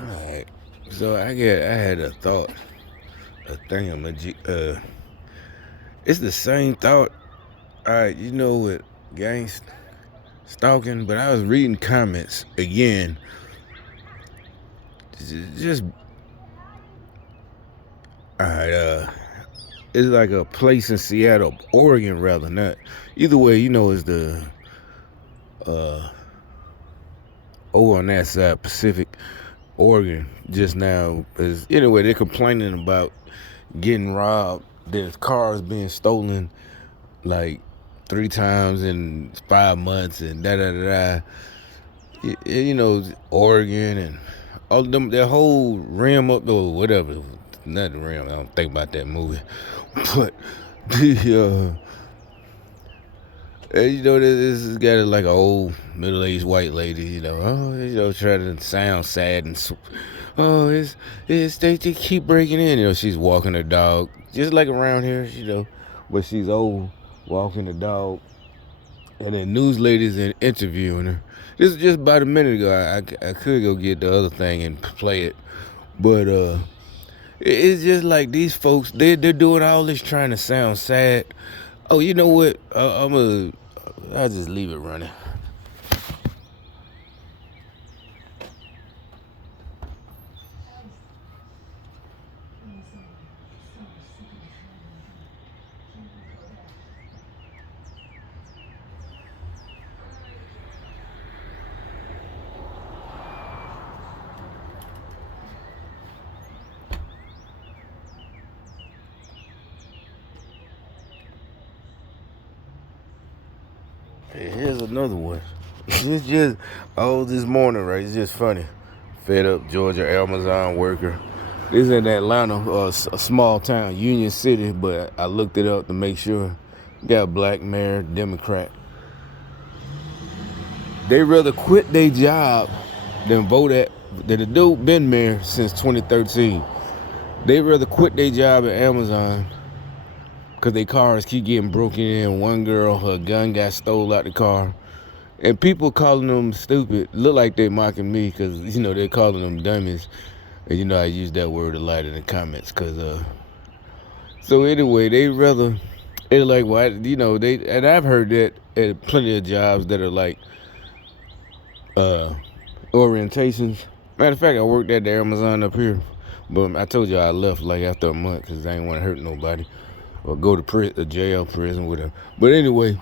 Alright. So I had a thought, a thingamajig. It's the same thought. Alright, with gang stalking, but I was reading comments again. Just alright. It's like a place in Seattle, Oregon, rather not. Either way, is the uh over on that side, Pacific, Oregon. Just now is anyway. They're complaining about getting robbed. Their cars being stolen like 3 times in 5 months and da da da da. Oregon and all of them, their whole rim up or whatever. Not the rim. I don't think about that movie, but the this has got like an old middle-aged white lady. Trying to sound sad and they keep breaking in. She's walking her dog just like around here. But she's old walking the dog. And then news ladies in interviewing her. This is just about a minute ago. I could go get the other thing and play it, but it's just like these folks. They're doing all this trying to sound sad. Oh, you know what? I'll just leave it running. Hey, here's another one. It's just this morning, right? It's just funny. Fed up Georgia Amazon worker. This is in Atlanta, a small town, Union City, but I looked it up to make sure. Got a black mayor, Democrat. They rather quit their job than vote at. The dude been mayor since 2013. They rather quit their job at Amazon because their cars keep getting broken in. One girl, her gun got stole out the car. And people calling them stupid. Look like they mocking me because, they're calling them dummies. And, I use that word a lot in the comments because, so anyway, they rather, it's like, why, and I've heard that at plenty of jobs that are like, orientations. Matter of fact, I worked at the Amazon up here, but I told you I left like after a month because I didn't want to hurt nobody or go to jail, prison, whatever. But anyway,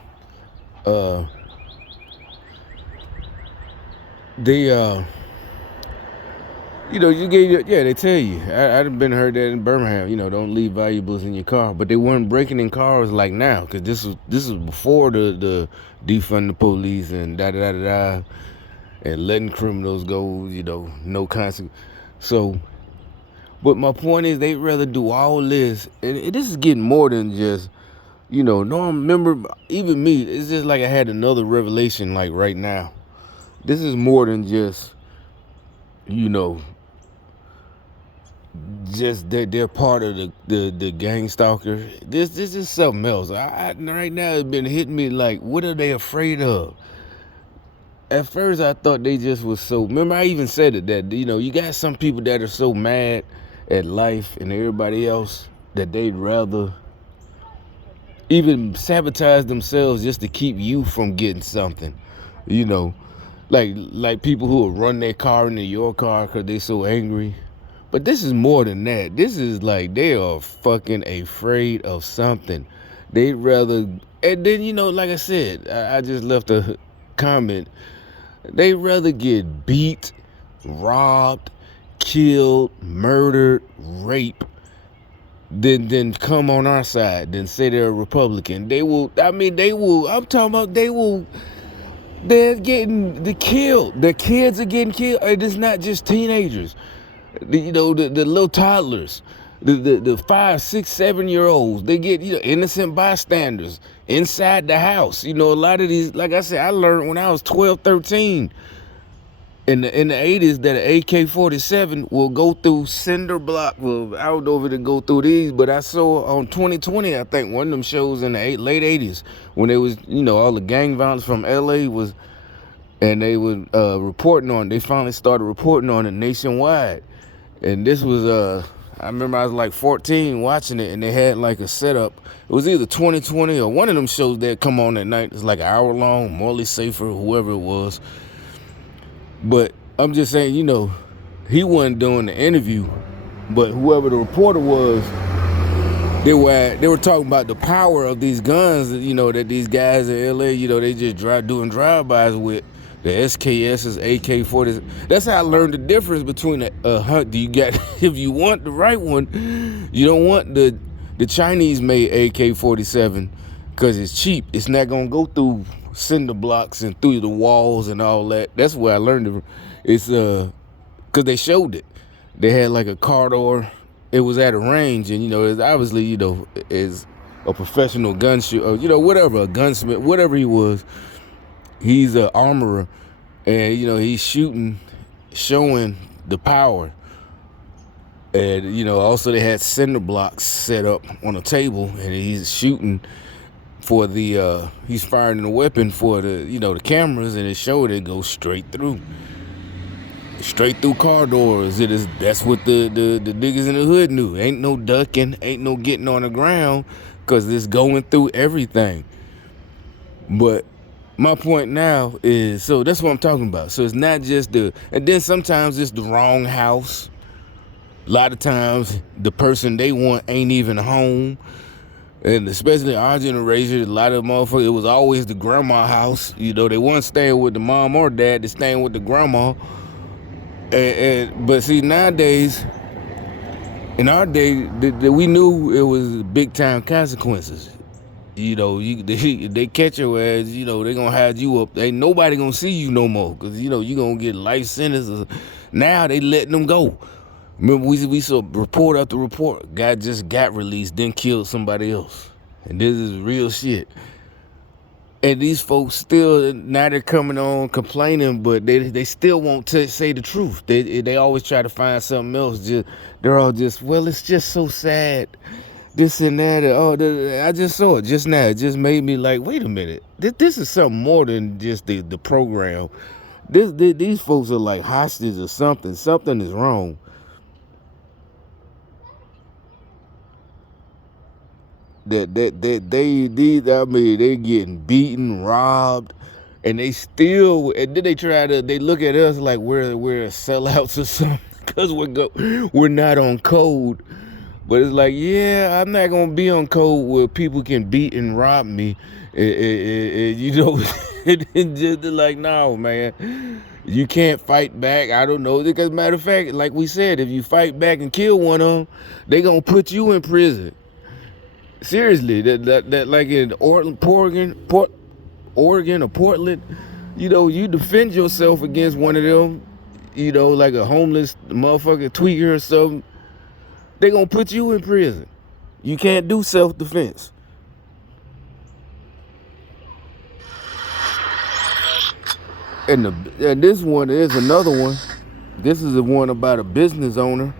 they they tell you. I've been heard that in Birmingham. Don't leave valuables in your car, but they weren't breaking in cars like now because this was before the defund the police and da da da da and letting criminals go. No consequence. So, but my point is, they rather do all this, and this is getting more than just. No, I remember even me. It's just like I had another revelation like right now. This is more than just, you know, just that they're part of the gang stalker. This is something else. Right now it's been hitting me like, what are they afraid of? At first I thought they just was so. Remember I even said it that you got some people that are so mad at life and everybody else that they'd rather even sabotage themselves just to keep you from getting something. You know, like people who will run their car into your car because they so angry. But this is more than that. This is like they are fucking afraid of something. They'd rather, and then like I said, I just left a comment. They'd rather get beat, robbed, killed, murdered, raped than come on our side, than say they're a Republican. They will. I mean, they will. I'm talking about they will. They're getting killed. The kids are getting killed. And it's not just teenagers. The little toddlers, the 5, 6, 7 year olds. They get innocent bystanders inside the house. A lot of these. Like I said, I learned when I was 12, 13. In the 80s, that an AK-47 will go through cinder block. Well, I don't know if it'll go through these, but I saw on 2020, I think, one of them shows in the late 80s when it was, all the gang violence from LA was and they were reporting on. They finally started reporting on it nationwide. And this was I remember I was like 14 watching it, and they had like a setup. It was either 2020 or one of them shows that come on at night. It's like an hour long, Morley Safer, whoever it was. But I'm just saying, he wasn't doing the interview, but whoever the reporter was, they were talking about the power of these guns, that these guys in LA, they just doing drive-bys with. The SKSs, AK-40s. That's how I learned the difference between a hunt. If you want the right one, you don't want the Chinese-made AK-47 because it's cheap. It's not gonna go through cinder blocks and through the walls and all that. That's where I learned it. It's because they showed it. They had like a car door. It was at a range, and it's obviously is a professional gun shooter, whatever, a gunsmith, whatever he was. He's an armorer, and he's shooting, showing the power. And also they had cinder blocks set up on a table, and he's shooting for the he's firing the weapon for the the cameras, and it showed it goes straight through car doors. That's what the niggas in the hood knew. Ain't no ducking, ain't no getting on the ground, because it's going through everything. But my point now is, so that's what I'm talking about. So it's not just and then sometimes it's the wrong house. A lot of times the person they want ain't even home. And especially our generation, a lot of motherfuckers, it was always the grandma house. They weren't staying with the mom or dad, they're staying with the grandma. But see, nowadays, in our day, we knew it was big time consequences. They catch your ass, they gonna hide you up. Ain't nobody gonna see you no more, because you gonna get life sentences. Now they letting them go. Remember, we saw report after report, guy just got released, then killed somebody else. And this is real shit. And these folks still, now they're coming on complaining, but they still won't say the truth. They always try to find something else. They're all just, well, it's just so sad. This and that. I just saw it just now. It just made me like, wait a minute. This is something more than just the program. These folks are like hostages or something. Something is wrong. They getting beaten, robbed, and they still, and then they look at us like we're sellouts or something, because we're not on code. But it's like, yeah, I'm not gonna be on code where people can beat and rob me. And just like, no, man, you can't fight back. I don't know, because matter of fact, like we said, if you fight back and kill one of them, they gonna put you in prison. Seriously, that like in Oregon or Portland, you defend yourself against one of them, like a homeless motherfucker tweaker or something. They gonna put you in prison. You can't do self-defense. And this one is another one. This is the one about a business owner.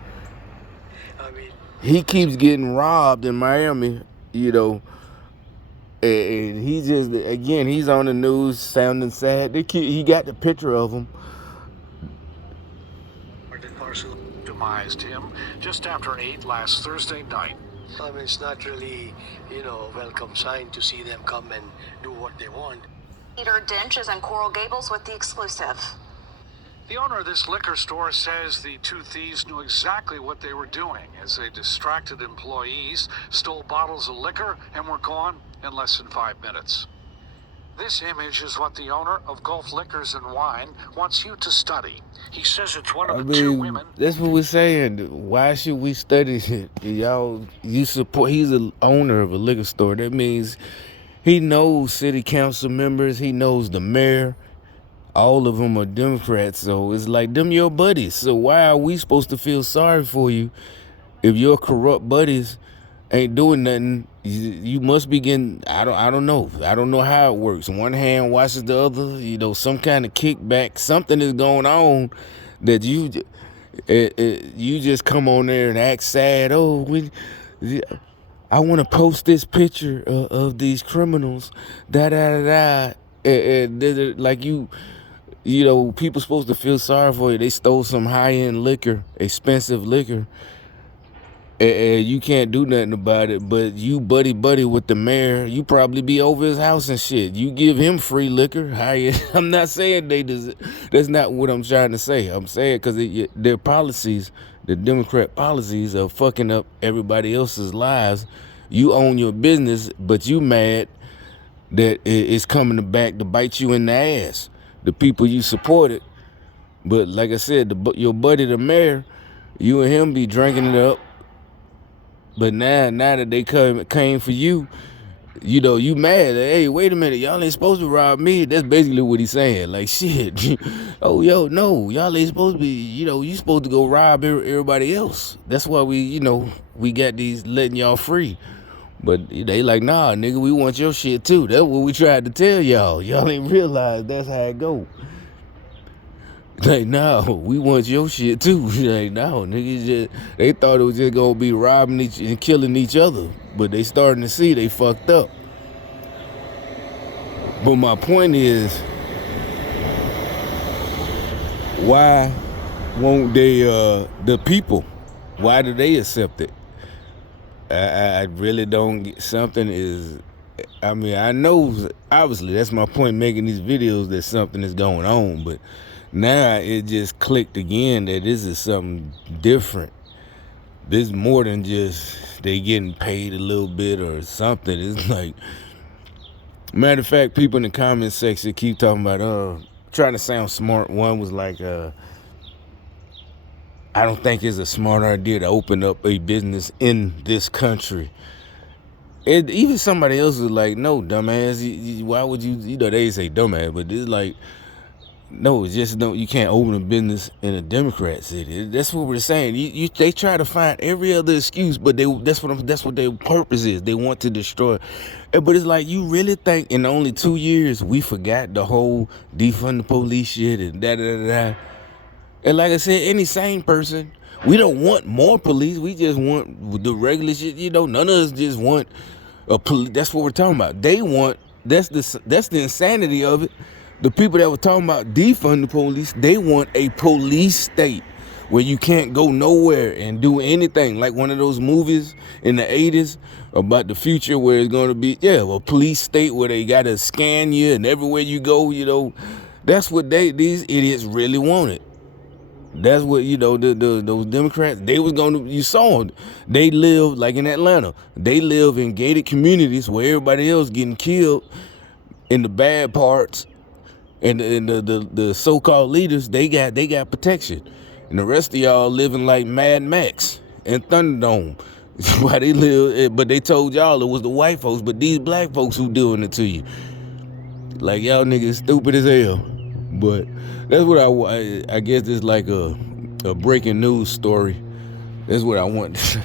He keeps getting robbed in Miami, and he just, again, he's on the news sounding sad. He got the picture of him. Demised him just after 8 last Thursday night. I mean, it's not really, welcome sign to see them come and do what they want. Peter Dinch is in Coral Gables with the exclusive. The owner of this liquor store says the two thieves knew exactly what they were doing as they distracted employees, stole bottles of liquor, and were gone in less than 5 minutes. This image is what the owner of Gulf Liquors and Wine wants you to study. He says it's one of the two women. That's what we're saying. Why should we study it? You support, he's the owner of a liquor store. That means he knows city council members. He knows the mayor. All of them are Democrats. So it's like, them your buddies. So why are we supposed to feel sorry for you if your corrupt buddies ain't doing nothing? You must be getting, I don't know. I don't know how it works. One hand washes the other, some kind of kickback. Something is going on that you just come on there and act sad. I want to post this picture of these criminals. Like you, You know, people supposed to feel sorry for you. They stole some high-end liquor, expensive liquor, and you can't do nothing about it. But you buddy with the mayor, you probably be over his house and shit. You give him free liquor. I'm not saying that's not what I'm trying to say. I'm saying because their policies, the Democrat policies, are fucking up everybody else's lives. You own your business, but you mad that it's coming back to bite you in the ass. The people you supported. But like I said, your buddy the mayor, you and him be drinking it up. But now that they came for you, you know, you mad. Hey, wait a minute, y'all ain't supposed to rob me. That's basically what he's saying. Like, shit. Oh, yo, no, y'all ain't supposed to be, you know, you supposed to go rob everybody else. That's why we got these letting y'all free. But they like, nah, nigga, we want your shit too. That's what we tried to tell y'all. Y'all ain't realize that's how it go. Like, no, we want your shit too. Like, no, niggas they thought it was just gonna be robbing and killing each other. But they starting to see they fucked up. But my point is, why won't they, the people, why do they accept it? I really don't get, something is, I mean, I know, obviously, that's my point making these videos, that something is going on, but now it just clicked again that this is something different. This is more than just they getting paid a little bit or something. It's like, matter of fact, people in the comment section keep talking about, trying to sound smart. One was like, I don't think it's a smart idea to open up a business in this country. Even somebody else was like, no, dumbass, why would you, you know, they say dumbass, but it's like, no, it's just no, you can't open a business in a Democrat city. That's what we're saying. They try to find every other excuse, but that's what their purpose is. They want to destroy. But it's like, you really think in only 2 years we forgot the whole defund the police shit and da. And like I said, any sane person, we don't want more police. We just want the regular shit. You know, none of us just want a police. That's what we're talking about. They want, that's the insanity of it. The people that were talking about defund the police, they want a police state where you can't go nowhere and do anything. Like one of those movies in the 80s about the future where it's going to be, a police state where they got to scan you and everywhere you go, you know. That's what these idiots really wanted. That's what, you know, those Democrats, they was going to, you saw them. They live, like in Atlanta, they live in gated communities where everybody else getting killed in the bad parts. And the so-called leaders, they got protection. And the rest of y'all living like Mad Max and Thunderdome. Why they live, but they told y'all it was the white folks, but these black folks who doing it to you. Like, y'all niggas stupid as hell. But that's what I guess it's like a breaking news story. That's what I want.